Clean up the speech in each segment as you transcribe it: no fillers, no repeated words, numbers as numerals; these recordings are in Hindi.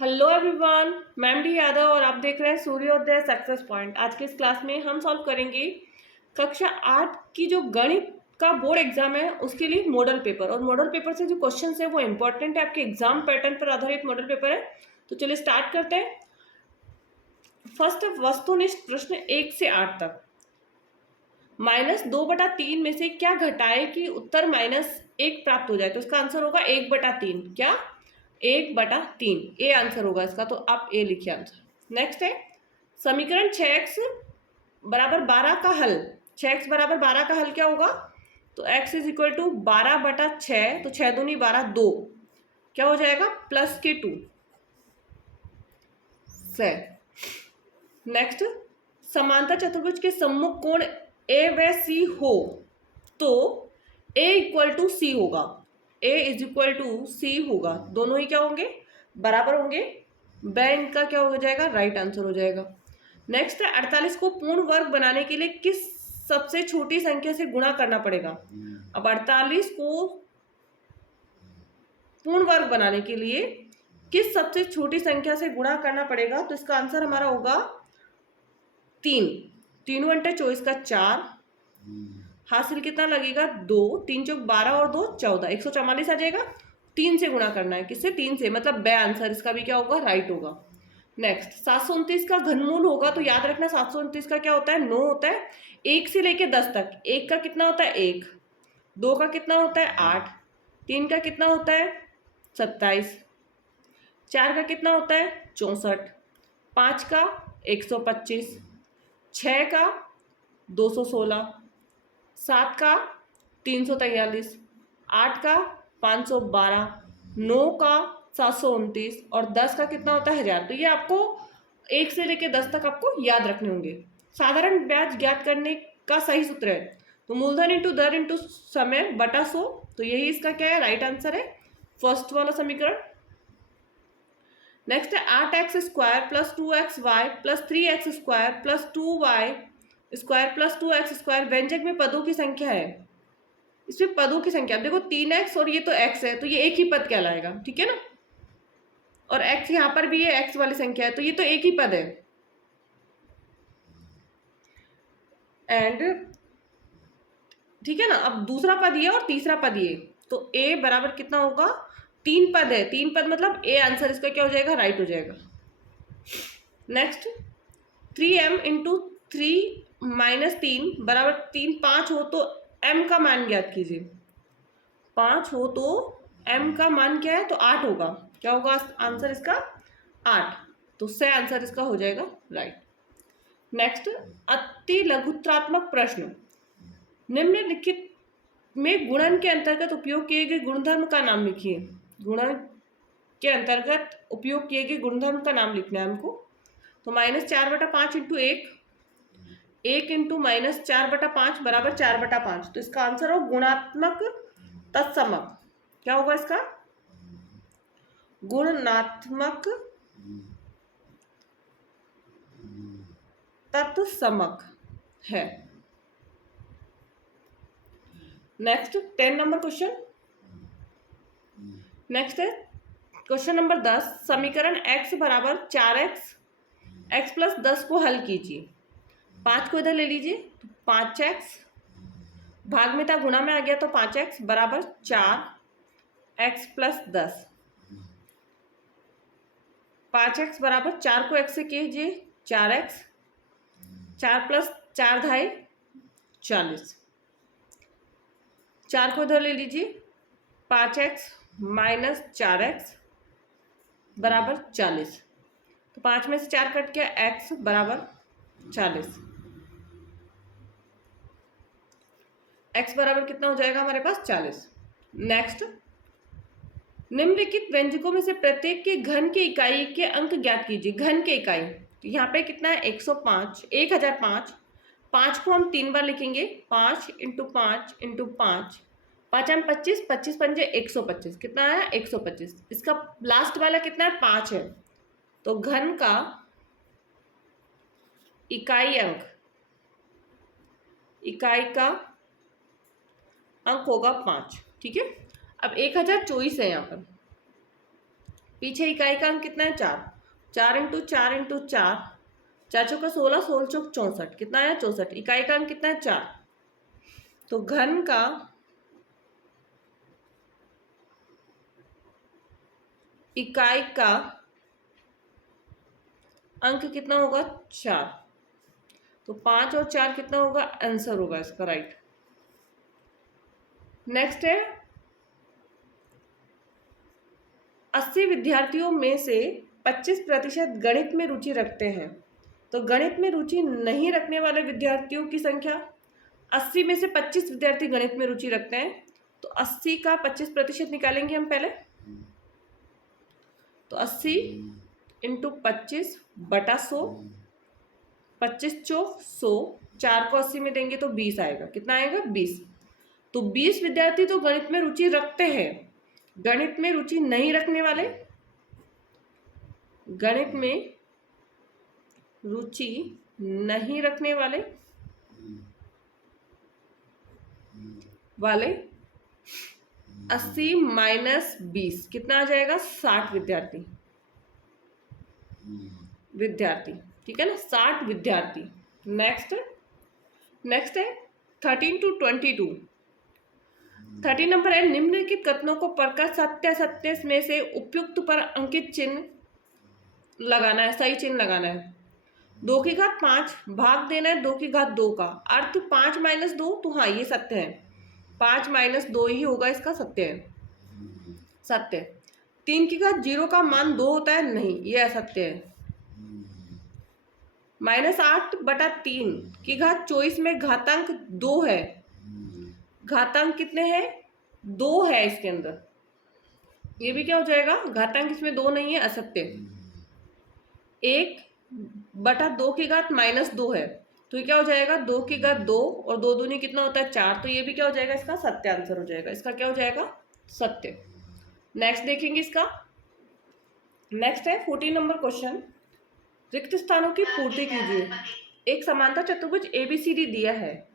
Hello everyone, ma'am D Yadav और आप देख रहे हैं सूर्योदय सक्सेस पॉइंट। आज के इस क्लास में हम सॉल्व करेंगे कक्षा 8 की जो गणित का बोर्ड एग्जाम है उसके लिए मॉडल पेपर। और मॉडल पेपर से जो क्वेश्चंस है वो इंपॉर्टेंट है, आपके एग्जाम पैटर्न पर आधारित मॉडल पेपर है। तो चलिए स्टार्ट करते हैं। फर्स्ट वस्तुनिष्ठ प्रश्न 1 से 8 तक। -2/3 में से क्या घटाए कि उत्तर -1 प्राप्त हो जाए? तो इसका आंसर होगा 1/3। क्या? 1/3 ए आंसर होगा इसका, तो आप ए लिखिए आंसर। नेक्स्ट है समीकरण 6x बराबर 12 का हल। 6x बराबर 12 का हल क्या होगा? तो x इज इक्वल टू 12/6, तो 6 दूनी 12, 2 क्या हो जाएगा? +2 से। नेक्स्ट, समांतर चतुर्भुज के सम्मुख कोण ए व सी हो तो ए इक्वल टू सी होगा। ए इज इक्वल टू सी होगा, दोनों ही क्या होंगे? बराबर होंगे। ब इनका क्या हो जाएगा? राइट आंसर हो जाएगा। नेक्स्ट है 48 को पूर्ण वर्ग बनाने के लिए किस सबसे छोटी संख्या से गुणा करना पड़ेगा? अब 48 को पूर्ण वर्ग बनाने के लिए किस सबसे छोटी संख्या से गुणा करना पड़ेगा? तो इसका आंसर हमारा होगा 3। 3 × 24 का 4, हासिल कितना लगेगा? 2। 3 चौक 12 और 2 14, 144 आ जाएगा। 3 से गुणा करना है, किससे? 3 से, मतलब बे आंसर इसका भी क्या होगा? राइट होगा। नेक्स्ट 729 का घनमूल होगा, तो याद रखना 729 का क्या होता है? 9 होता है। 1 से लेके 10 तक 1 का कितना होता है? 1। 2 का कितना होता है? 8। 3 का कितना होता है? 27। 4 का कितना होता है? 64। 5 का 125। 6 का 216। 7 का 343। 8 का 512। 9 का 729 और 10 का कितना होता है? 1000। तो ये आपको 1 से लेकर 10 तक आपको याद रखने होंगे। साधारण ब्याज ज्ञात करने का सही सूत्र है तो मूलधन इंटू दर इंटू समय बटा 100। तो यही इसका क्या है? राइट आंसर है, फर्स्ट वाला समीकरण। नेक्स्ट है 8x² + 2xy + 3x² + 2y² + 2x² व्यंजक में पदों की संख्या है। इसमें पदों की संख्या देखो 3x और ये तो x है, तो ये एक ही पद कहलाएगा, ठीक है ना। और x यहाँ पर भी ये x वाली संख्या है, तो ये तो एक ही पद है। एंड ठीक है ना। अब दूसरा पद ये और तीसरा पद ये, तो a बराबर कितना होगा? 3 पद है, 3 पद मतलब a आंसर इसका क्या हो जाएगा? राइट हो जाएगा। नेक्स्ट 3m × 3 - 3 बराबर 3 5 हो तो m का मान ज्ञात कीजिए। 5 हो तो m का मान क्या है? तो 8 होगा। क्या होगा आंसर इसका? 8। तो से आंसर इसका हो जाएगा राइट। नेक्स्ट अति लघुत्रात्मक प्रश्न। निम्नलिखित में गुणन के अंतर्गत उपयोग किए गए गुणधर्म का नाम लिखिए। गुणन के अंतर्गत उपयोग किए गए गुणधर्म का नाम लिखना है हमको। तो -4/5 × 1, 1 × -4/5 बराबर 4/5। तो इसका आंसर हो गुणात्मक तत्समक। क्या होगा इसका? गुणात्मक तत्समक है। Next 10 number question. नेक्स्ट है क्वेश्चन नंबर 10। समीकरण x बराबर 4x x + 10 को हल कीजिए। 5 को इधर ले लीजिए, तो 5x भाग में था, गुणा में आ गया, तो 5x बराबर 4x + 10। 5x बराबर 4 को x से कीजिए 4x, 4 + 4 = 40। 4 को इधर ले लीजिए, 5x - 4x बराबर 40। तो 5 में से 4 कट गया, x बराबर 40। x बराबर कितना हो जाएगा हमारे पास? 40। नेक्स्ट निम्नलिखित व्यंजकों में से प्रत्येक के घन की इकाई के अंक ज्ञात कीजिए। घन की इकाई, तो यहाँ पे कितना है? 105, 1005। 5 को हम 3 बार लिखेंगे, 5 × 5 × 5, 5 × 25, 25 × 5 = 125। कितना है? 125। इसका लास्ट वाला कितना है? 5 है। तो घन का इकाई अंक, इकाई का अंक होगा 5, ठीक है। अब 1024 है यहाँ पर, पीछे इकाई का अंक कितना है 4, 4 इंटू 4 इंटू 4, 4 चौका 16, 16 चौक 64, कितना है 64, इकाई का अंक कितना है 4। तो घन का इकाई का अंक कितना होगा 4। तो 5 और 4 कितना होगा, आंसर होगा इसका राइट। नेक्स्ट है 80 विद्यार्थियों में से 25% गणित में रुचि रखते हैं, तो गणित में रुचि नहीं रखने वाले विद्यार्थियों की संख्या, 80 में से 25 विद्यार्थी गणित में रुचि रखते हैं, तो 80 का 25% निकालेंगे हम पहले। तो 80 इंटू 25 बटा 100, 25 चौक 100, 4 को 80 में देंगे तो 20 आएगा, कितना आएगा 20। तो 20 विद्यार्थी तो गणित में रुचि रखते हैं, गणित में रुचि नहीं रखने वाले, गणित में रुचि नहीं रखने वाले 80 माइनस 20 कितना आ जाएगा 60 विद्यार्थी, ठीक है ना, 60 विद्यार्थी। नेक्स्ट है 13 टू 22। 30 नंबर है, निम्नलिखित कथनों को पढ़कर सत्य असत्य में से उपयुक्त पर अंकित चिन्ह लगाना है, सही चिन्ह लगाना है। 2 की घात 5 भाग देना है 2 की घात 2 का, अर्थ 5 माइनस 2, तो हाँ ये सत्य है, 5 माइनस 2 ही होगा इसका सत्य है, सत्य। 3 की घात 0 का मान 2 होता है, नहीं ये असत्य है। -8 बटा 3 की घात 24 में घातांक 2 है, घातांक कितने हैं 2 है इसके अंदर, ये भी क्या हो जाएगा, घातांक इसमें 2 नहीं है, असत्य। 1 बटा 2 की घात -2 है, तो ये क्या हो जाएगा 2 की घात 2 और 2 दूनी कितना होता है 4, तो ये भी क्या हो जाएगा इसका सत्य आंसर हो जाएगा, इसका क्या हो जाएगा सत्य। नेक्स्ट देखेंगे इसका, नेक्स्ट है 14 नंबर क्वेश्चन, रिक्त स्थानों की पूर्ति कीजिए। एक समांतर चतुर्भुज ABCD दिया है,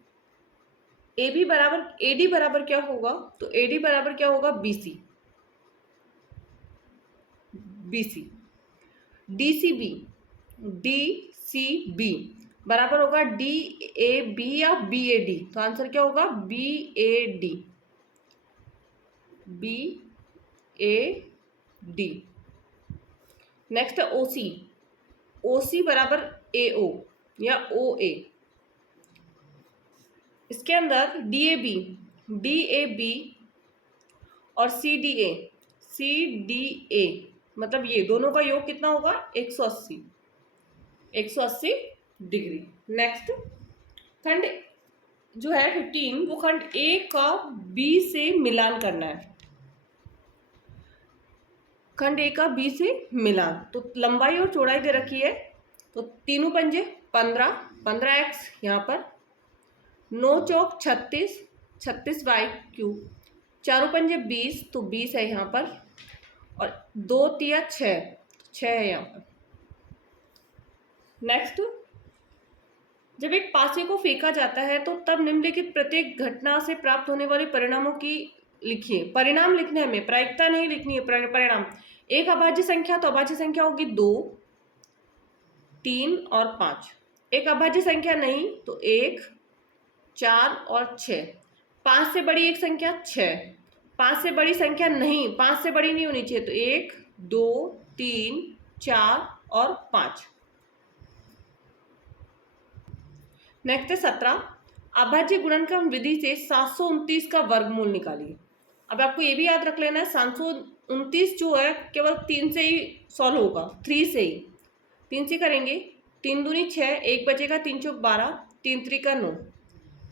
AB बराबर AD बराबर क्या होगा, तो AD बराबर क्या होगा BC, DCB बराबर होगा DAB या BAD, तो आंसर क्या होगा BAD। नेक्स्ट है OC बराबर AO या OA, इसके अंदर DAB और CDA मतलब ये दोनों का योग कितना होगा 180 डिग्री। नेक्स्ट खंड जो है 15, वो खंड A का B से मिलान करना है, खंड A का B से मिलान। तो लंबाई और चौड़ाई दे रखी है, तो तीनों पंजे 15, 15x यहाँ पर, 9 चौक 36, 36y क्यूब, चारों पंजे 20, तो 20 है यहाँ पर, और 2 तिया 6, 6 है यहाँ पर। नेक्स्ट, जब एक पासे को फेंका जाता है तो तब निम्नलिखित प्रत्येक घटना से प्राप्त होने वाले परिणामों की लिखिए। परिणाम लिखने हमें, प्रायिकता नहीं लिखनी है, परिणाम। एक अभाज्य संख्या, तो अभाज्य संख्या होगी 2, 3 और 5। एक अभाज्य संख्या नहीं तो 1, 4 और 6। 5 से बड़ी एक संख्या 6, 5 से बड़ी संख्या नहीं, 5 से बड़ी नहीं होनी चाहिए, तो 1, 2, 3, 4 और 5। नेक्स्ट है 17, अभाज्य गुणनखंड विधि से 729 का वर्गमूल निकालिए। अब आपको ये भी याद रख लेना है 729 जो है केवल 3 से ही सॉल्व होगा, 3 से ही, 3 से करेंगे, 3 दूनी 6, 1 बचेगा, 3 चौक 12, 3 त्रिका 9,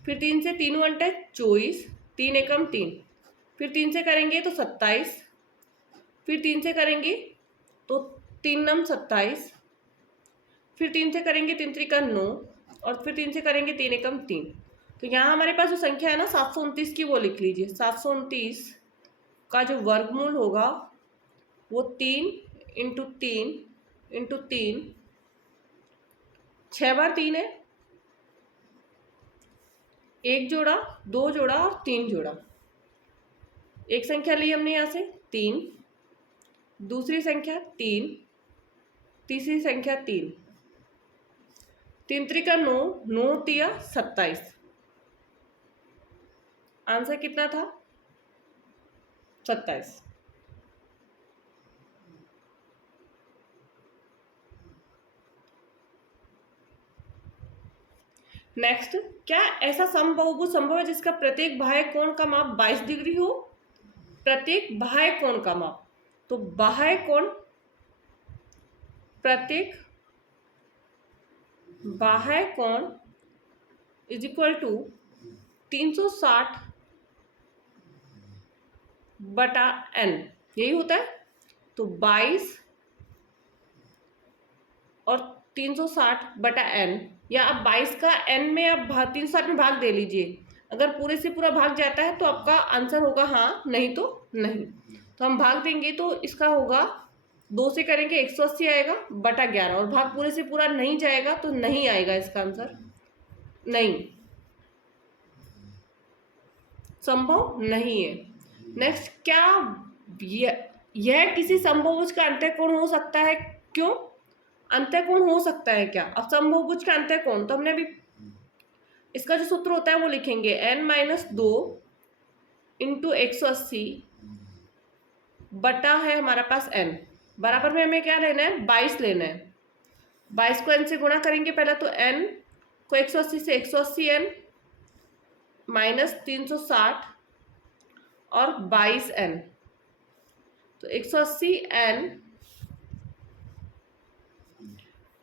फिर 3 से 3 घंटे 24, 3 एकम 3, फिर 3 से करेंगे तो 27, फिर 3 से करेंगे तो 3 नम 27, फिर 3 से करेंगे 3 त्रिका 9, और फिर 3 से करेंगे 3 एकम 3। तो यहाँ हमारे पास जो संख्या है ना 729 की, वो लिख लीजिए। 729 का जो वर्गमूल होगा वो 3 इंटू 3 इंटू 3, 6 बार 3 है, 1 जोड़ा, 2 जोड़ा और 3 जोड़ा। एक संख्या ली हमने यहाँ से 3, दूसरी संख्या 3, तीसरी संख्या 3, 3 त्रिका 9, 9 तिया 27। आंसर कितना था? 27। नेक्स्ट, क्या ऐसा समबाहुभुज संभव है जिसका प्रत्येक बाह्य कोण का माप 22 डिग्री हो? प्रत्येक बाह्य कोण का माप, तो बाह्य कोण, प्रत्येक बाह्य कोण इज इक्वल टू 360 बटा n, यही होता है। तो 22 और 360 बटा n, या आप 22 का n में आप 360 में भाग दे लीजिए। अगर पूरे से पूरा भाग जाता है तो आपका आंसर होगा हाँ, नहीं तो नहीं। तो हम भाग देंगे तो इसका होगा 2 से करेंगे 180 आएगा बटा 11, और भाग पूरे से पूरा नहीं जाएगा तो नहीं आएगा इसका आंसर, नहीं, संभव नहीं है। नेक्स्ट, क्या यह किसी समबाहुभुज का अंतःकोण हो सकता है? क्यों अंतःकोण हो सकता है क्या? अब समबाहुभुज का अंतःकोण तो हमने अभी इसका जो सूत्र होता है वो लिखेंगे, n-2 इंटू 180 बटा है हमारा पास n, बराबर में हमें क्या लेना है? 22 लेना है। 22 को n से गुणा करेंगे पहले, तो n को 180 से 180 n माइनस 360 और 22 n, तो 180 n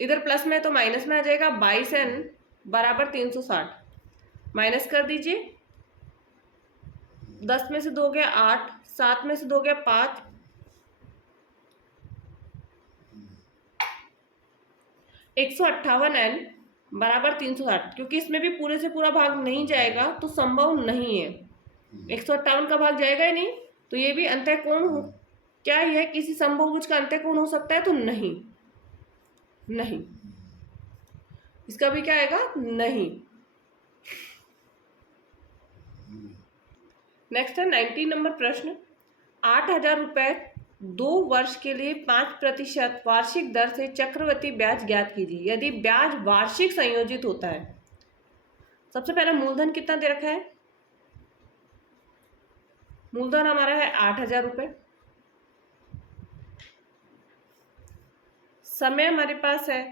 इधर प्लस में तो माइनस में आ जाएगा, 22 n बराबर 360, माइनस कर दीजिए। 10 में से 2 गया 8, 7 में से 2 गया 5, 158 n बराबर 360, क्योंकि इसमें भी पूरे से पूरा भाग नहीं जाएगा तो संभव नहीं है। 158 का भाग जाएगा ही नहीं, तो ये भी अंतःकोण हो। क्या यह किसी समबाहुभुज का अंतःकोण हो सकता है? तो नहीं, नहीं, इसका भी क्या आएगा? नहीं। नेक्स्ट है 19 नंबर प्रश्न, 8,000 रुपए 2 वर्ष के लिए 5% वार्षिक दर से चक्रवृद्धि ब्याज ज्ञात कीजिए यदि ब्याज वार्षिक संयोजित होता है। सबसे पहले मूलधन कितना दे रखा है? मूलधन हमारा है 8,000 रुपए, समय हमारे पास है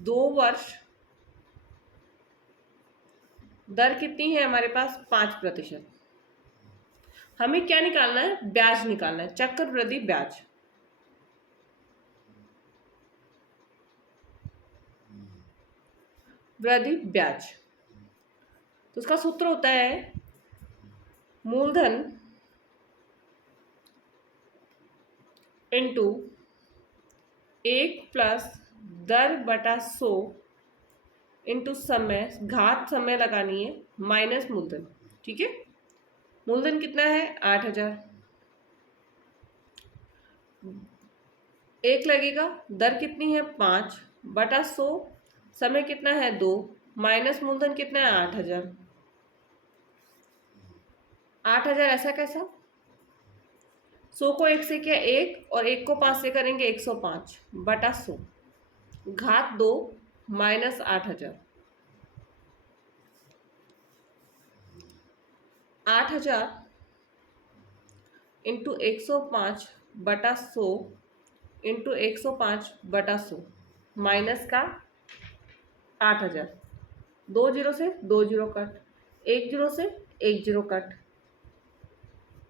2 वर्ष, दर कितनी है हमारे पास? 5%। हमें क्या निकालना है? ब्याज निकालना है, चक्रवृद्धि ब्याज। वृद्धि ब्याज, तो उसका सूत्र होता है मूलधन इंटू 1 प्लस दर बटा 100 इंटू समय, घात समय लगानी है, माइनस मूलधन। ठीक है, मूलधन कितना है? 8,000, 1 लगेगा, दर कितनी है? 5 बटा 100, समय कितना है? 2, माइनस मूलधन कितना है? 8,000। 8,000 ऐसा कैसा? 100 को 1 से किया 1, और 1 को 5 से करेंगे 105 बटा 100, घात 2 माइनस 8,000। 8,000 इंटू 105 बटा 100 इंटू 105 बटा 100 माइनस का 8,000, 2 जीरो से 2 जीरो कट, 1 जीरो से 1 जीरो कट,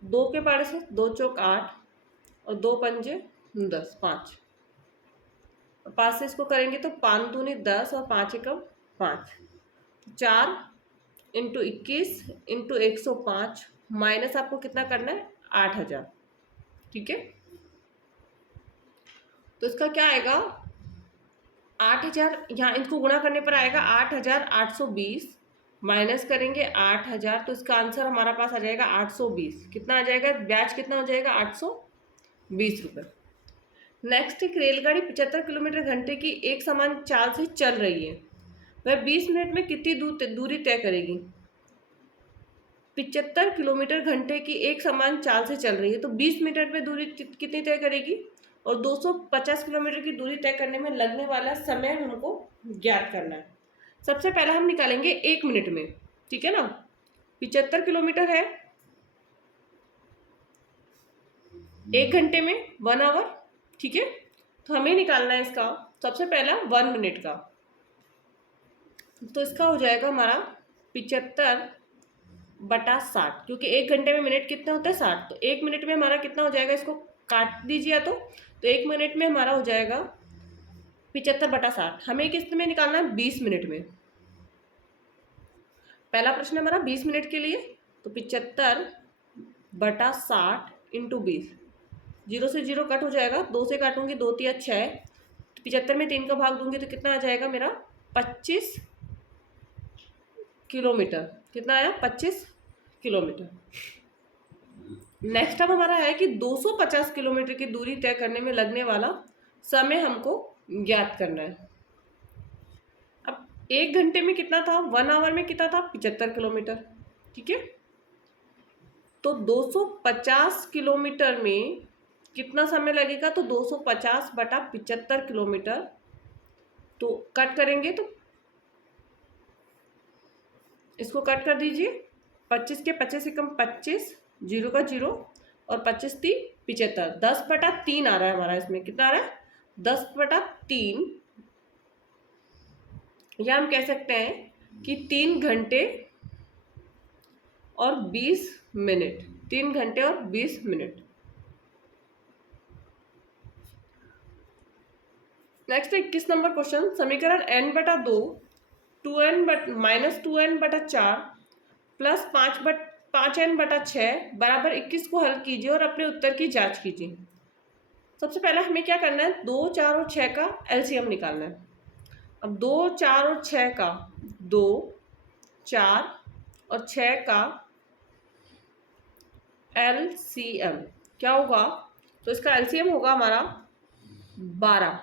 2 के पारे से 2 चौक 8 और 2 पंजे 10, 5, 5 से इसको करेंगे तो 5 दूनी 10 और 5 एकम 5, 4 इंटू 21 इंटू 105 माइनस आपको कितना करना है? 8,000। ठीक है, तो इसका क्या आएगा? 8,000, यहाँ इनको गुणा करने पर आएगा 8,820, माइनस करेंगे 8,000, तो इसका आंसर हमारा पास आ जाएगा 820। कितना आ जाएगा? ब्याज कितना हो जाएगा? 820 रुपये। नेक्स्ट, एक रेलगाड़ी 75 किलोमीटर घंटे की एक समान चाल से चल रही है, वह 20 मिनट में कितनी दूरी तय करेगी? 75 किलोमीटर घंटे की एक समान चाल से चल रही है, तो 20 मिनट में दूरी कितनी तय करेगी, और 250 किलोमीटर की दूरी तय करने में लगने वाला समय हमको ज्ञात करना है। सबसे पहले हम निकालेंगे 1 मिनट में, ठीक है ना। 75 किलोमीटर है 1 घंटे में 1 आवर, ठीक है। तो हमें निकालना है इसका सबसे पहला 1 मिनट का, तो इसका हो जाएगा हमारा 75/60, क्योंकि 1 घंटे में मिनट कितने होते हैं 60, तो 1 मिनट में हमारा कितना हो जाएगा, इसको काट दीजिए तो 1 मिनट में हमारा हो जाएगा 75/60। हमें किस में निकालना है, 20 मिनट में। पहला प्रश्न हमारा 20 मिनट के लिए, तो 75/60 इंटू 20, 0 से 0 कट हो जाएगा, 2 से काटूंगी 2 तिया 6, 75 में 3 का भाग दूंगी तो कितना आ जाएगा मेरा 25 किलोमीटर। कितना आया, 25 किलोमीटर। नेक्स्ट अब हमारा है कि 250 किलोमीटर की दूरी तय करने में लगने वाला समय हमको ज्ञात करना है। अब 1 घंटे में कितना था, 1 आवर में कितना था, 75 किलोमीटर, ठीक है। तो 250 किलोमीटर में कितना समय लगेगा, तो 250/75 किलोमीटर, तो कट करेंगे तो इसको कट कर दीजिए, 25 के 25 से कम 25, 0 का 0, और 25 3 75, 10/3 आ रहा है हमारा, इसमें कितना आ रहा है 10/3, या हम कह सकते हैं कि 3 घंटे और 20 मिनट, 3 घंटे और 20 मिनट। नेक्स्ट 21 नंबर क्वेश्चन, समीकरण n/2 -2n/4 प्लस 5n/6 बराबर 21 को हल कीजिए और अपने उत्तर की जांच कीजिए। सबसे पहले हमें क्या करना है, 2, 4 और 6 का एलसीएम निकालना है। अब 2, 4 और 6 का 2, 4 और 6 का एलसीएम क्या होगा, तो इसका एलसीएम होगा हमारा 12।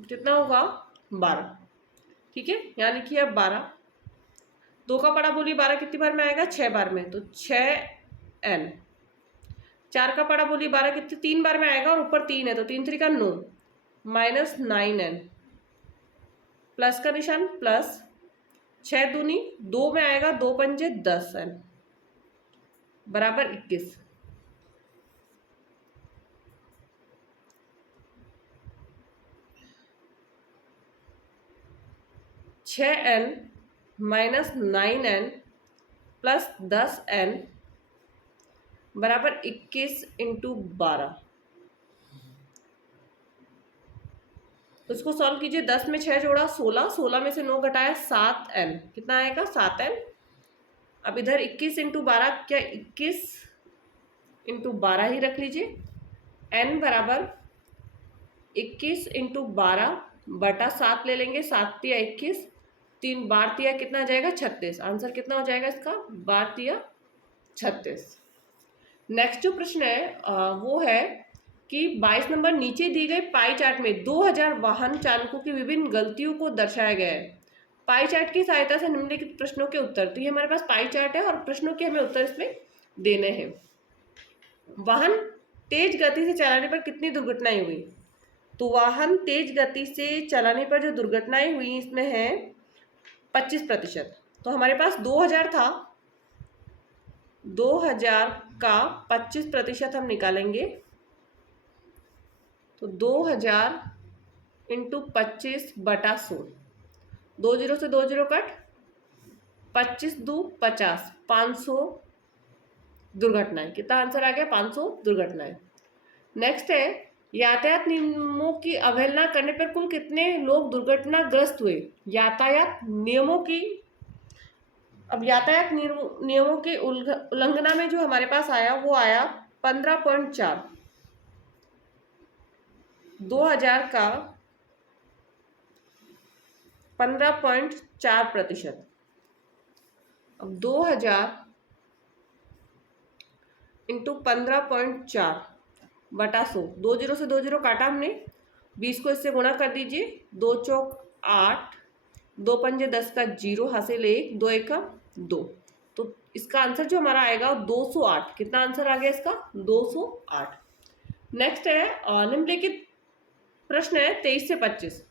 कितना होगा, 12, ठीक है। यहाँ लिखिए अब 12, 2 का पड़ा बोलिए 12 कितनी बार में आएगा, 6 बार में, तो 6n। 4 का पड़ा बोलिए 12 कितने 3 बार में आएगा, और ऊपर 3 है तो 3 3 का 9, -9n, प्लस का निशान प्लस, 6 दूनी 2 में आएगा, 2 पंजे 10n बराबर 21। n -9n प्लस 10n बराबर 21 इंटू 12। तो इसको सॉल्व कीजिए, 10 में 6 जोड़ा 16, 16 में से 9 घटाया 7n, कितना आएगा 7n। अब इधर 21 इंटू 12, क्या 21 इंटू 12 ही रख लीजिए, n बराबर 21 इंटू 12/7 ले लेंगे, 7 तिया 21, 3 बार तिया कितना आ जाएगा 36। आंसर कितना हो जाएगा इसका, 12 तिया 36। नेक्स्ट जो प्रश्न है वो है कि 22 नंबर, नीचे दी गई पाई चार्ट में 2000 वाहन चालकों की विभिन्न गलतियों को दर्शाया गया है। पाई चार्ट की सहायता से निम्नलिखित प्रश्नों के उत्तर, तो ये हमारे पास पाई चार्ट है और प्रश्नों के हमें उत्तर इसमें देने हैं। वाहन तेज गति से चलाने पर कितनी दुर्घटनाएं हुई, तो वाहन तेज गति से चलाने पर जो दुर्घटनाएं हुई इसमें है 25%। तो हमारे पास 2000 था, 2000 का 25% हम निकालेंगे, तो 2000 इंटू 25/100, 2 0 से 2 0 कट, 25 2 50, 500 दुर्घटनाएं। कितना आंसर आ गया, 500 दुर्घटनाएं। नेक्स्ट है, यातायात नियमों की अवहेलना करने पर कुल कितने लोग दुर्घटनाग्रस्त हुए। यातायात नियमों की, अब यातायात नियमों के उल्लंघना में जो हमारे पास आया वो आया 15.4, 2000 का 15.4%। अब 2000 इंटू 15.4/100, 2 0 से 2 0 काटा हमने, 20 को इससे गुणा कर दीजिए, 2 चौक 8, 2 पंजे 10 का 0, हासिल 1, 2 1 का 2, तो इसका आंसर जो हमारा आएगा 208। कितना आंसर आ गया इसका? 208। नेक्स्ट है निम्नलिखित प्रश्न है 23 से 25।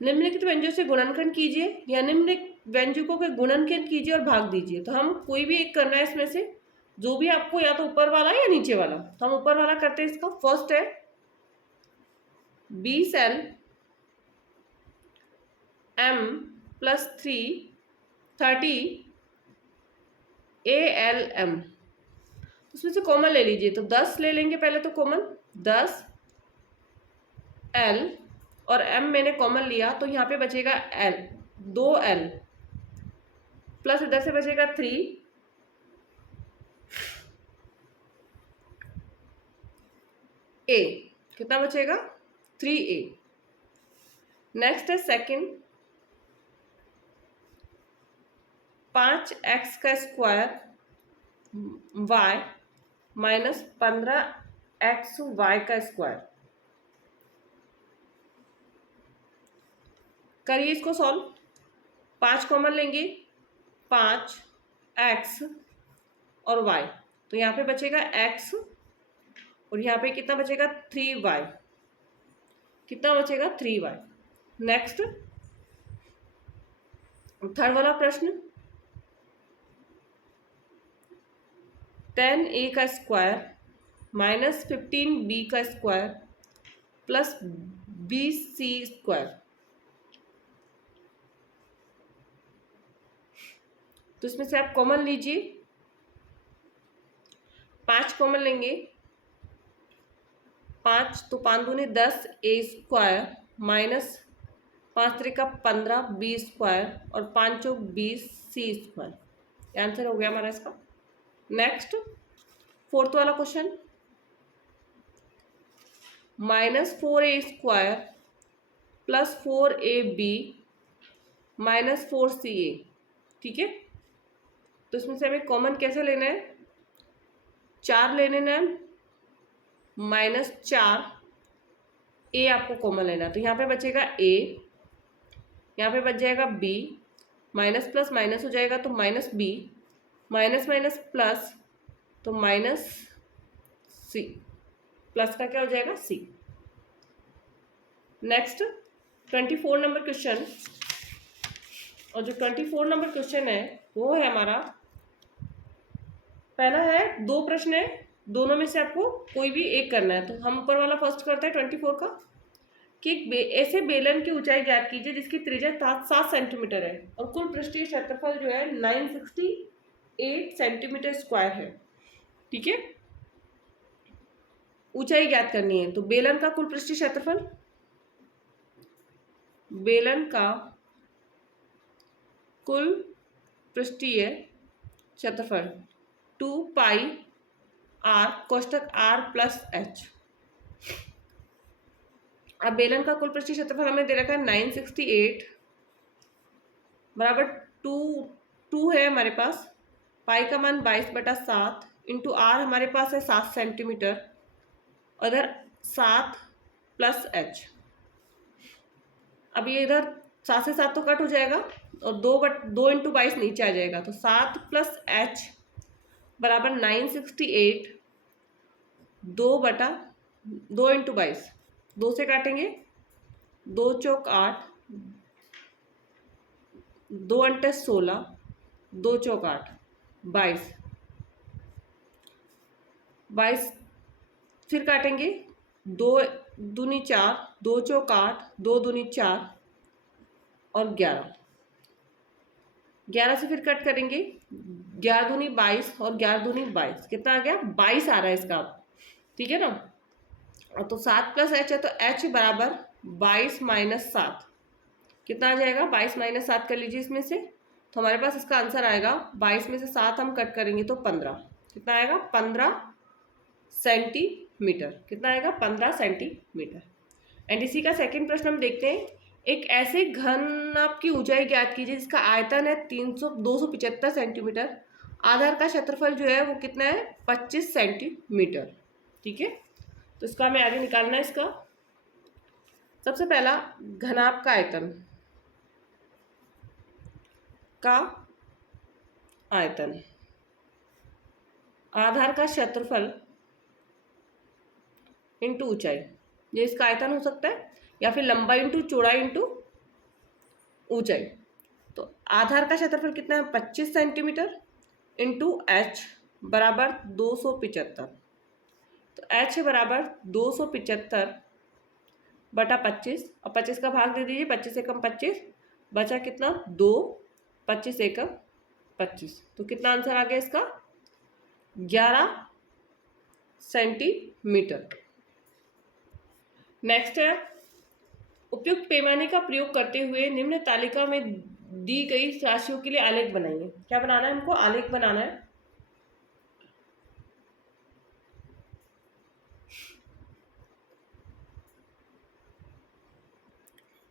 निम्नलिखित व्यंजकों से गुणनखंड कीजिए या निम्नलिखित व्यंजकों के गुणनखंड कीजिए और भाग दीजिए। तो हम कोई भी एक करना है इसमें से, जो भी आपको या तो ऊपर वाला या नीचे वाला। तो हम ऊपर वाला करते हैं। इसका फर्स्ट है 20L m + 3 30 ALM। उसमें से कॉमन ले लीजिए। तो 10 ले लेंगे पहले, तो कॉमन 10 L और m मैंने कॉमन लिया, तो यहाँ पे बचेगा L, 2L प्लस इधर से बचेगा 3 A। कितना बचेगा? 3A। नेक्स्ट है सेकंड 5x² y - 15xy²। करिए इसको सॉल्व। 5 कॉमन लेंगे, 5x और y, तो यहाँ पे बचेगा x और यहाँ पे कितना बचेगा? 3y। कितना बचेगा? 3y। नेक्स्ट थर्ड वाला प्रश्न 10a² - 15b² + 20c²। तो इसमें से आप कॉमन लीजिए। 5 कॉमन लेंगे, 5 तो 5 दूनी 10 a² - 5 त्रिका 15 b² और 5 चौक 20 c²। आंसर हो गया हमारा इसका। नेक्स्ट फोर्थ वाला क्वेश्चन -4a² + 4ab - 4ca। ठीक है, तो इसमें से हमें कॉमन कैसे लेना है? 4 लेने हैं, -4 a आपको कॉमन लेना है। तो यहाँ पे बचेगा a, यहाँ पे बच जाएगा b, माइनस प्लस माइनस हो जाएगा तो -b, माइनस माइनस प्लस तो -c, प्लस का क्या हो जाएगा? c। नेक्स्ट 24 नंबर क्वेश्चन, और जो 24 नंबर क्वेश्चन है वो है हमारा, पहला है 2 प्रश्न है, दोनों में से आपको कोई भी एक करना है। तो हम ऊपर वाला फर्स्ट करते हैं 24 का, कि ऐसे बेलन की ऊंचाई ज्ञात कीजिए जिसकी त्रिज्या 7 सेंटीमीटर है और कुल पृष्ठीय क्षेत्रफल जो है 968 सेंटीमीटर स्क्वायर है। ठीक है, ऊंचाई ज्ञात करनी है। तो बेलन का कुल पृष्ठीय क्षेत्रफल, बेलन का कुल पृष्ठीय क्षेत्रफल 2πr कोष्ठक r + h। अब बेलन का कुल पृष्ठीय क्षेत्रफल हमें दे रखा है 968 बराबर 2 है हमारे पास, पाई का मान 22/7 इंटू r हमारे पास है 7 सेंटीमीटर, उधर 7 + h। अब ये इधर 7 से 7 तो कट हो जाएगा और 2 इंटू 22 नीचे आ जाएगा। तो 7 + h बराबर 968, 2 इंटू 22, 2 से काटेंगे, 2 चौक 8, 2 अंटे 16, 2 चौक 8, 22, फिर काटेंगे, 2 दूनी 4, 2 चौक 8, 2 दूनी 4 और 11 से फिर कट करेंगे, 11 दूनी 22 और 11 दूनी 22, कितना आ गया? 22 आ रहा है इसका। ठीक है ना, तो 7 + h है तो h बराबर 22 - 7, कितना आ जाएगा? 22 - 7 कर लीजिए इसमें से, तो हमारे पास इसका आंसर आएगा 22 में से 7 हम कट करेंगे तो 15। कितना आएगा? 15 सेंटीमीटर। कितना आएगा? 15 सेंटीमीटर। एंड इसी का सेकंड प्रश्न हम देखते हैं, एक ऐसे घन की ऊंचाई ज्ञात कीजिए जिसका आयतन है 275 सेंटीमीटर, आधार का क्षेत्रफल जो है वो कितना है? 25 सेंटीमीटर। ठीक है, तो इसका हमें आगे निकालना है। इसका सबसे पहला घनाभ का आयतन का आयतन, आधार का क्षेत्रफल इंटू ऊंचाई, ये इसका आयतन हो सकता है, या फिर लंबाई इंटू चौड़ाई इंटू ऊंचाई। तो आधार का क्षेत्रफल कितना है 25 सेंटीमीटर इंटू एच बराबर 275। तो एच है बराबर 275 बटा 25, और 25 का भाग दे दीजिए, 25 एकम 25, बचा कितना 2, 25 एकम 25। तो कितना आंसर आ गया इसका 11 सेंटीमीटर। नेक्स्ट है, उपयुक्त पैमाने का प्रयोग करते हुए निम्न तालिका में दी गई राशियों के लिए आलेख बनाइए। क्या बनाना है हमको, आलेख बनाना है।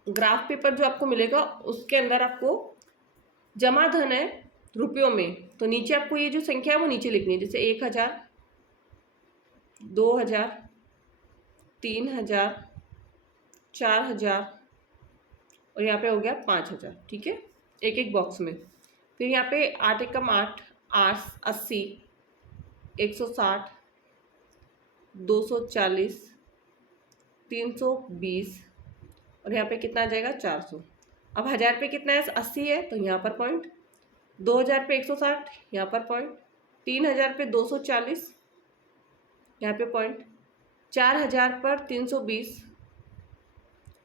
ग्राफ पेपर जो आपको मिलेगा उसके अंदर आपको जमा धन है रुपयों में, तो नीचे आपको ये जो संख्या है वो नीचे लिखनी है, जैसे 1000, 2000, 3000, 4000 और यहाँ पे हो गया 5000। ठीक है, एक एक बॉक्स में। फिर यहाँ पे 8 एकम 8, 80, 160, 240, 320 और यहाँ पे कितना आ जाएगा 400। अब 1000 पे कितना है 80 है, तो यहाँ पर पॉइंट, 2000 पे 160, यहाँ पर पॉइंट, 3000 पे 240, यहाँ पे पॉइंट, 4000 पर 320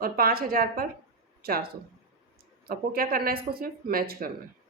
और 5000 पर 400। आपको क्या करना है, इसको सिर्फ मैच करना है।